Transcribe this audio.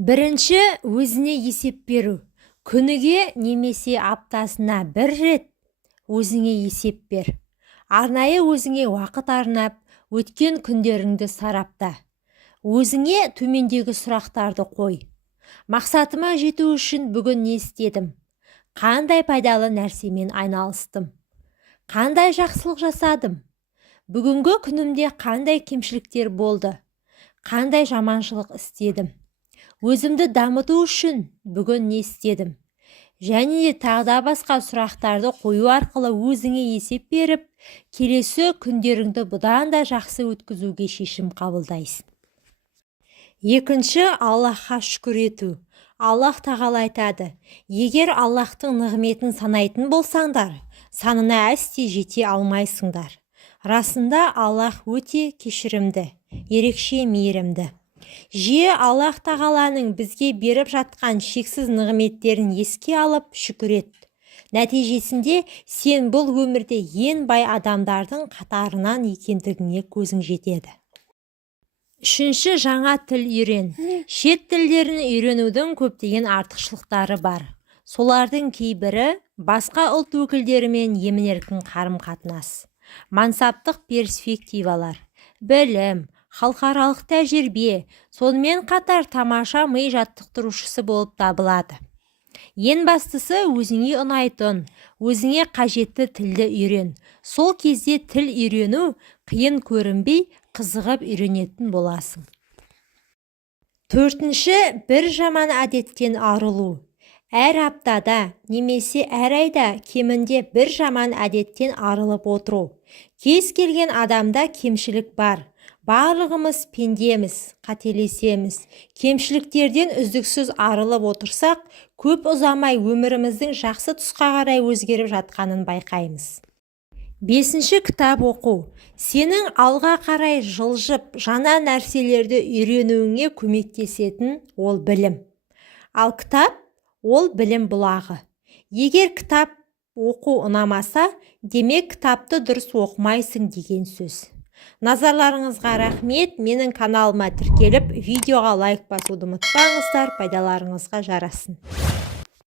Бірінші, өзіне есеп беру. Күніге немесе аптасына бір рет өзіңе есеп бер. Арнайы өзіңе уақыт арнап, өткен күндеріңді сарапта. Өзіңе төмендегі сұрақтарды қой. Мақсатыма жету үшін бүгін не істедім? Қандай пайдалы нәрсемен айналыстым? Қандай жақсылық жасадым? Бүгінгі күнімде қандай кемшіліктер болды? Қандай жаманшылық істедім? Өзімді дамыту үшін бүгін не істедім? Және де тағы басқа сұрақтарды қою арқылы өзіңе есеп беріп, келесі күндеріңді бұдан да жақсы өткізуге шешім қабылдайсың. Екінші, Аллахқа шүкір ету. Аллах тағала айтады: егер Аллахтың нығметін санайтын болсаңдар, санына әсте жете алмайсыңдар. Расында Аллах өте кешірімді, ерекше мейірімді. Жиі Аллах тағаланың бізге беріп жатқан шексіз нығметтерін еске алып шүкір ет. Нәтижесінде сен бұл өмірде ең бай адамдардың қатарынан екендігіңе көзің жетеді. Үшінші, жаңа тіл үйрен. Шет тілдерін үйренудің көптеген артықшылықтары бар. Солардың кейбірі басқа ұлт өкілдерімен емін-еркін қарым-қатынас, мансаптық перспективалар, білім, халықаралық тәжірибе, сонымен қатар тамаша ми жаттықтырушысы болып табылады. Ең бастысы, өзіңе ұнайтын, өзіңе қажетті тілді үйрен. Сол кезде тіл үйрену қиын көрінбей, қызығып үйренетін боласың. Төртінші, бір жаман әдеттен арылу. Әр аптада немесе әр айда кемінде бір жаман әдеттен арылып отыру. Кез келген адамда кемшілік бар. Барлығымыз пендеміз, қателесеміз. Кемшіліктерден үздіксіз арылып отырсақ, көп ұзамай өміріміздің жақсы тұсқа қарай өзгеріп жатқанын байқаймыз. Бесінші, кітап оқу. Сенің алға қарай жылжып, жаңа нәрселерді үйренуіңе көмектесетін ол білім. Ал кітап ол білім бұлағы. Егер кітап оқу ұнамаса, демек кітапты дұрыс оқымайсың деген сөз. Назарларыңызға рахмет. Менің каналыма тіркеліп, видеоға лайк басуды ұмытпаңыздар, пайдаларыңызға жарасын.